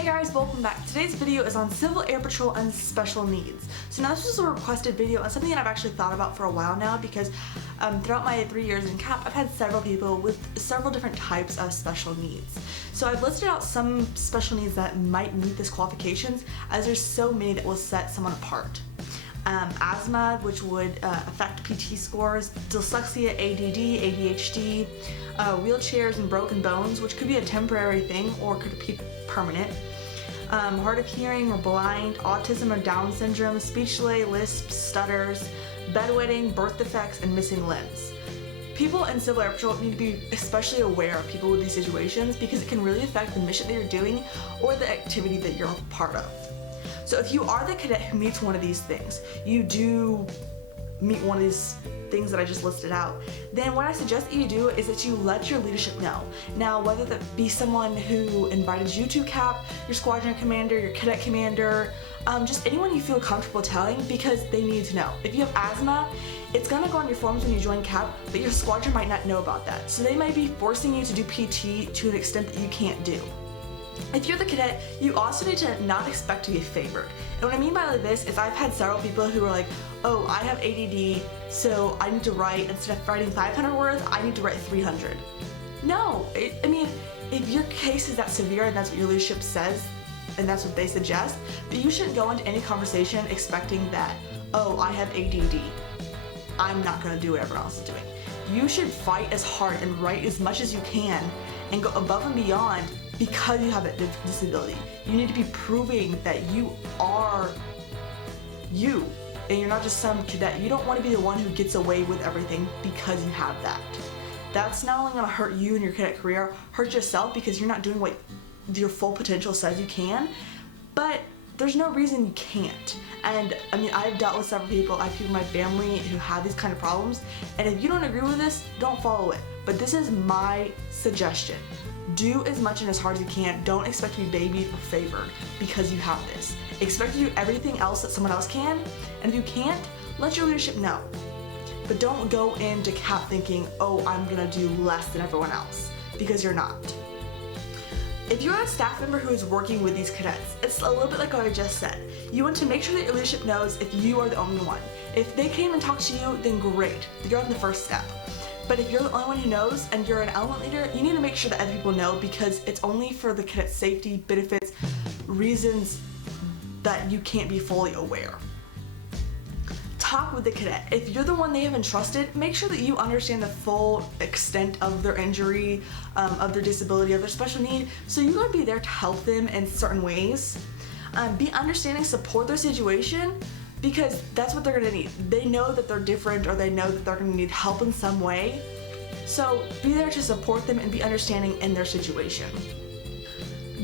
Hey guys, welcome back. Today's video is on Civil Air Patrol and special needs. So now this is a requested video and something that I've actually thought about for a while now because throughout my 3 years in CAP, I've had several people with several different types of special needs. So I've listed out some special needs that might meet these qualifications, as there's so many that will set someone apart. Asthma, which would affect PT scores, dyslexia, ADD, ADHD, wheelchairs and broken bones, which could be a temporary thing or could be permanent, hard of hearing or blind, autism or Down syndrome, speech delay, lisp, stutters, bedwetting, birth defects, and missing limbs. People in Civil Air Patrol need to be especially aware of people with these situations because it can really affect the mission that you're doing or the activity that you're a part of. So if you are the cadet who meets one of these things, you do meet one of these things that I just listed out, then what I suggest that you do is that you let your leadership know. Now, whether that be someone who invited you to CAP, your squadron commander, your cadet commander, just anyone you feel comfortable telling, because they need to know. If you have asthma, it's gonna go on your forms when you join CAP, but your squadron might not know about that. So they might be forcing you to do PT to an extent that you can't do. If you're the cadet, you also need to not expect to be favored. And what I mean by this is I've had several people who are like, oh, I have ADD, so I need to write, instead of writing 500 words, I need to write 300. No, I mean, if your case is that severe and that's what your leadership says, and that's what they suggest, but you shouldn't go into any conversation expecting that, oh, I have ADD, I'm not gonna do what everyone else is doing. You should fight as hard and write as much as you can and go above and beyond because you have a disability. You need to be proving that you are you and you're not just some cadet. You don't want to be the one who gets away with everything because you have that. That's not only going to hurt you in your cadet career, hurt yourself because you're not doing what your full potential says you can, but there's no reason you can't. And I mean, I've dealt with several people, I have people in my family who have these kind of problems, and if you don't agree with this, don't follow it. But this is my suggestion. Do as much and as hard as you can. Don't expect to be babied or favored because you have this. Expect to do everything else that someone else can, and if you can't, let your leadership know. But don't go into CAP thinking, oh, I'm gonna do less than everyone else, because you're not. If you're a staff member who is working with these cadets, it's a little bit like what I just said. You want to make sure that your leadership knows if you are the only one. If they came and talked to you, then great, you're on the first step. But if you're the only one who knows and you're an element leader, you need to make sure that other people know, because it's only for the cadet's safety, benefits, reasons that you can't be fully aware. Talk with the cadet. If you're the one they have entrusted, make sure that you understand the full extent of their injury, of their disability, of their special need, so you're going to be there to help them in certain ways. Be understanding, support their situation, because that's what they're going to need. They know that they're different, or they know that they're going to need help in some way. So be there to support them and be understanding in their situation.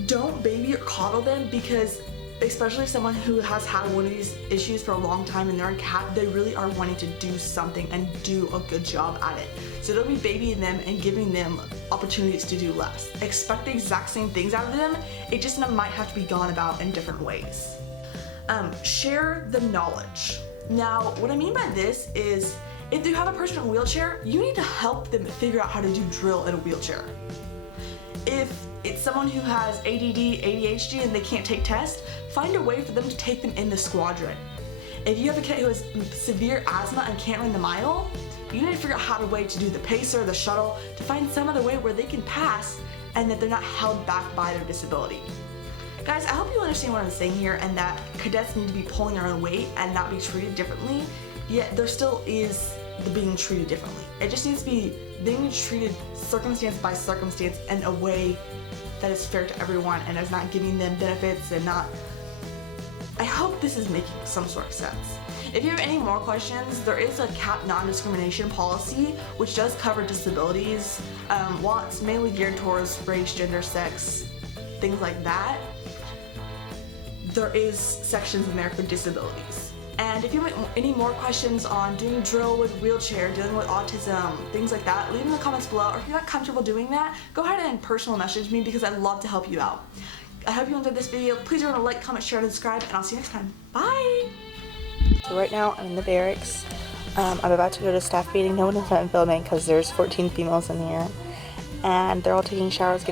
Don't baby or coddle them, because especially someone who has had one of these issues for a long time and they're in CAP, they really are wanting to do something and do a good job at it. So don't be babying them and giving them opportunities to do less. Expect the exact same things out of them, it just might have to be gone about in different ways. Share the knowledge. Now, what I mean by this is, if you have a person in a wheelchair, you need to help them figure out how to do drill in a wheelchair. If it's someone who has ADD, ADHD, and they can't take tests, find a way for them to take them in the squadron. If you have a kid who has severe asthma and can't run the mile, you need to figure out how to way to do the pacer, the shuttle, to find some other way where they can pass and that they're not held back by their disability. Guys, I hope you understand what I'm saying here, and that cadets need to be pulling their own weight and not be treated differently, yet there still is the being treated differently. It just needs to be, they need to be treated circumstance by circumstance in a way that is fair to everyone and is not giving them benefits and not, I hope this is making some sort of sense. If you have any more questions, there is a CAP non-discrimination policy which does cover disabilities. While it's mainly geared towards race, gender, sex, things like that, there is sections in there for disabilities. And if you have any more questions on doing drill with wheelchair, dealing with autism, things like that, leave them in the comments below. Or if you're not comfortable doing that, go ahead and personal message me, because I'd love to help you out. I hope you enjoyed this video. Please remember to like, comment, share, and subscribe, and I'll see you next time. Bye! So right now I'm in the barracks. I'm about to go to staff meeting. No one is not filming because there's 14 females in here, and they're all taking showers.